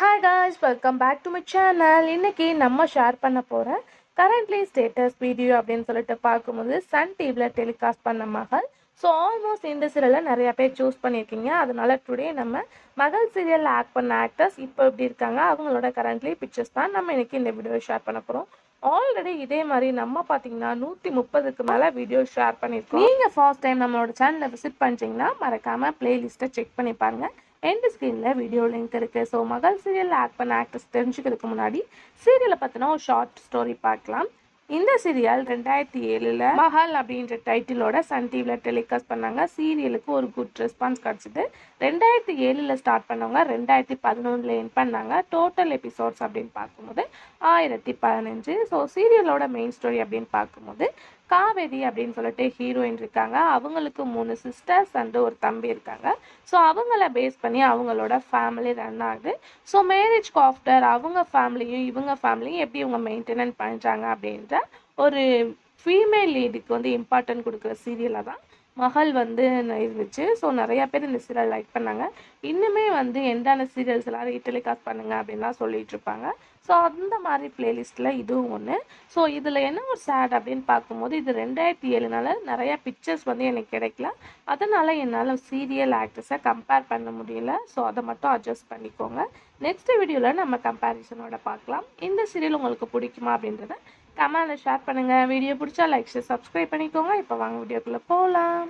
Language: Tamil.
Hi guys, welcome back to my channel. இன்னைக்கு நம்ம ஷேர் பண்ண போகிற கரண்ட்லி ஸ்டேட்டஸ் வீடியோ அப்படின்னு சொல்லிட்டு பார்க்கும்போது சன் டிவியில் டெலிகாஸ்ட் பண்ண மகள். ஸோ ஆல்மோஸ்ட் இந்த சீரியலில் நிறையா பேர் சூஸ் பண்ணியிருக்கீங்க. அதனால டுடே நம்ம மகள் சீரியலில் ஆக்ட் பண்ண ஆக்டர்ஸ் இப்போ எப்படி இருக்காங்க, அவங்களோட கரண்ட்லி பிக்சர்ஸ் தான் நம்ம இன்னைக்கு இந்த வீடியோ ஷேர் பண்ண போகிறோம். ஆல்ரெடி இதே மாதிரி நம்ம பார்த்தீங்கன்னா 130க்கு மேலே வீடியோ ஷேர் பண்ணியிருக்கோம். நீங்கள் ஃபர்ஸ்ட் டைம் நம்மளோட சேனலை விசிட் பண்ணிட்டீங்கன்னா மறக்காமல் பிளேலிஸ்ட்டை செக் பண்ணி பாருங்கள். எண்ட் ஸ்க்ரீனில் வீடியோ லிங்க் இருக்குது. ஸோ மகள் சீரியலில் ஆக்ட் பண்ண ஆக்டர்ஸ் தெரிஞ்சுக்கிறதுக்கு முன்னாடி சீரியலை பற்றின ஒரு ஷார்ட் ஸ்டோரி பார்க்கலாம். இந்த சீரியல் 2007 மகள் அப்படின்ற டைட்டிலோட சன் டிவியில் டெலிகாஸ்ட் பண்ணாங்க. சீரியலுக்கு ஒரு குட் ரெஸ்பான்ஸ் கிடச்சிது. 2007 ஸ்டார்ட் பண்ணவங்க 2011 என் பண்ணாங்க. டோட்டல் எபிசோட்ஸ் அப்படின்னு பார்க்கும்போது 1015. ஸோ சீரியலோட மெயின் ஸ்டோரி அப்படின்னு பார்க்கும்போது காவேரி அப்படின்னு சொல்லிட்டு ஹீரோயின் இருக்காங்க. அவங்களுக்கு 3 சிஸ்டர்ஸ் அண்டு ஒரு தம்பி இருக்காங்க. ஸோ அவங்கள பேஸ் பண்ணி அவங்களோட ஃபேமிலி ரன் ஆகுது. ஸோ மேரேஜ்க்கு ஆஃப்டர் அவங்க ஃபேமிலியும் இவங்க ஃபேமிலியும் எப்படி இவங்க மெயின்டெனன் பண்ணுறாங்க அப்படின்ற ஒரு ஃபீமேல் லீடுக்கு வந்து இம்பார்ட்டன்ட் கொடுக்குற சீரியலாக தான் மகள் வந்து இருந்துச்சு. ஸோ நிறையா பேர் இந்த சீரியல் லைக் பண்ணாங்க. இன்னுமே வந்து எந்தான சீரியல்ஸ் எல்லாம் ரீடெலிகாஸ்ட் பண்ணுங்க அப்படின்லாம் சொல்லிட்டு இருப்பாங்க. ஸோ அந்த மாதிரி பிளேலிஸ்ட்டில் இதுவும் ஒன்று. ஸோ இதில் என்ன ஒரு சேட் அப்படின்னு பார்க்கும்போது இது 2007 நிறையா பிக்சர்ஸ் வந்து எனக்கு கிடைக்கல. அதனால் என்னால் சீரியல் ஆக்டர்ஸை கம்பேர் பண்ண முடியல. ஸோ அதை மட்டும் அட்ஜஸ்ட் பண்ணிக்கோங்க. நெக்ஸ்ட் வீடியோவில் நம்ம கம்பேரிசனோட பார்க்கலாம். இந்த சீரியல் உங்களுக்கு பிடிக்குமா அப்படின்றத கமெண்ட்ல ஷேர் பண்ணுங்கள். வீடியோ பிடிச்சா லைக் ஷேர் சப்ஸ்கிரைப் பண்ணிக்கோங்க. இப்போ வாங்க வீடியோக்குள்ளே போகலாம்.